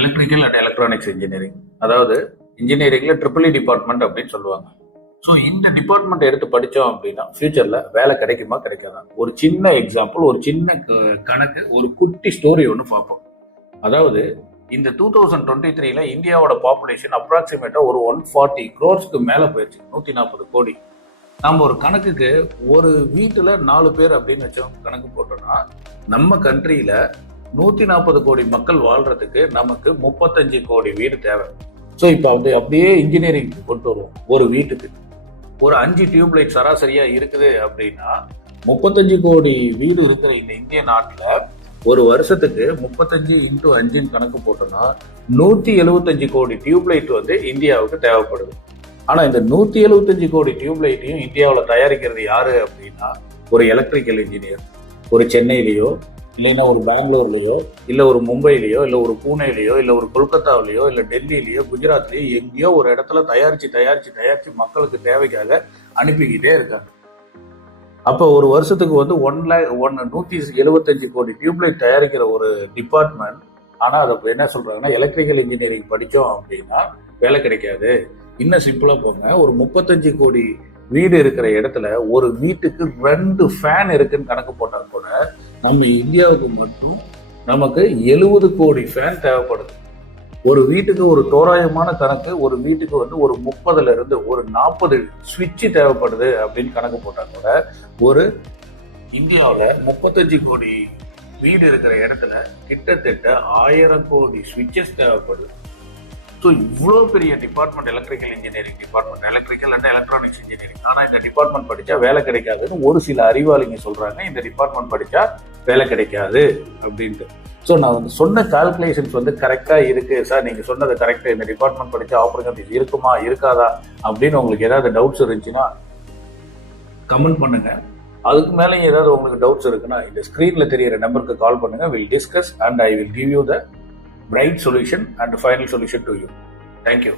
Electrical and electronics engineering. அதாவது இன்ஜினியரிங்ல triple department அப்படின்னு சொல்லுவாங்க. ஸோ இந்த டிபார்ட்மெண்ட் எடுத்து படித்தோம் அப்படின்னா ஃபியூச்சர்ல வேலை கிடைக்குமா கிடைக்காதா? ஒரு சின்ன எக்ஸாம்பிள், ஒரு சின்ன கணக்கு, ஒரு குட்டி ஸ்டோரி ஒன்று பார்ப்போம். அதாவது இந்த 2023ல இந்தியாவோட பாப்புலேஷன் அப்ராக்சிமேட்டா ஒரு 140 crores மேல போயிடுச்சு, 140 கோடி. நம்ம ஒரு கணக்குக்கு ஒரு வீட்டுல 4 பேர் அப்படின்னு வச்சோம் கணக்கு போட்டோம்னா நம்ம கண்ட்ரியில 140 கோடி மக்கள் வாழ்றதுக்கு நமக்கு 35 கோடி வீடு தேவை. ஸோ இப்போ அப்படியே இன்ஜினியரிங் கொண்டு வருவோம். ஒரு வீட்டுக்கு ஒரு 5 டியூப்லைட் சராசரியா இருக்குது அப்படின்னா 35 கோடி வீடு இருக்கிற இந்த இந்திய நாட்டுல ஒரு வருஷத்துக்கு 35 × 5 கணக்கு போட்டோம்னா 175 கோடி டியூப்லைட் இந்தியாவுக்கு தேவைப்படுது. ஆனா இந்த 175 கோடி டியூப்லைட்டையும் இந்தியாவில் தயாரிக்கிறது யாரு அப்படின்னா ஒரு எலக்ட்ரிக்கல் இன்ஜினியர். ஒரு சென்னையிலேயோ இல்லைன்னா ஒரு பெங்களூர்லயோ இல்ல ஒரு மும்பையிலயோ இல்ல ஒரு பூனேலயோ இல்ல ஒரு கொல்கத்தாவிலயோ இல்ல டெல்லியிலயோ குஜராத்லயோ எங்கேயோ ஒரு இடத்துல தயாரிச்சு மக்களுக்கு தேவைக்காக அனுப்பிக்கிட்டே இருக்காங்க. அப்ப ஒரு வருஷத்துக்கு 175 கோடி டியூப்லைட் தயாரிக்கிற ஒரு டிபார்ட்மெண்ட். ஆனா அதை என்ன சொல்றாங்கன்னா எலக்ட்ரிக்கல் இன்ஜினியரிங் படிச்சோம் அப்படின்னா வேலை கிடைக்காது. இன்னும் சிம்பிளா போங்க, ஒரு 35 கோடி வீடு இருக்கிற இடத்துல ஒரு வீட்டுக்கு 2 ஃபேன் இருக்குன்னு கணக்கு போட்டா கூட நம்ம இந்தியாவுக்கு மட்டும் நமக்கு 70 கோடி ஃபேன் தேவைப்படுது. ஒரு வீட்டுக்கு ஒரு தோராயமான கணக்கு, ஒரு வீட்டுக்கு ஒரு 30ல இருந்து ஒரு 40 ஸ்விட்ச் தேவைப்படுது அப்படின்னு கணக்கு போட்டா கூட ஒரு இந்தியாவில் 35 கோடி வீடு இருக்கிற இடத்துல கிட்டத்தட்ட 1000 கோடி ஸ்விட்சஸ் தேவைப்படுது. ஸோ இவ்வளோ பெரிய department electrical engineering department, electrical and electronics engineering. ஆனால் இந்த டிபார்ட்மெண்ட் படித்தா வேலை கிடைக்காதுன்னு ஒரு சில அறிவாளிங்க சொல்கிறாங்க. இந்த டிபார்ட்மெண்ட் படித்தா வேலை கிடைக்காது அப்படின்ட்டு. ஸோ நான் சொன்ன கால்குலேஷன்ஸ் கரெக்டாக இருக்குது சார், நீங்கள் சொன்னது கரெக்டாக, இந்த டிபார்ட்மெண்ட் படித்தா ஆப்பர்ச்சுனிட்டிஸ் இருக்குமா இருக்காதா அப்படின்னு உங்களுக்கு ஏதாவது டவுட்ஸ் இருந்துச்சுன்னா கமெண்ட் பண்ணுங்க. அதுக்கு மேலே ஏதாவது உங்களுக்கு டவுட்ஸ் இருக்குன்னா இந்த ஸ்க்ரீனில் தெரியிற நம்பருக்கு கால் பண்ணுங்க. Will discuss and I will give you the right solution and final solution to you. Thank you.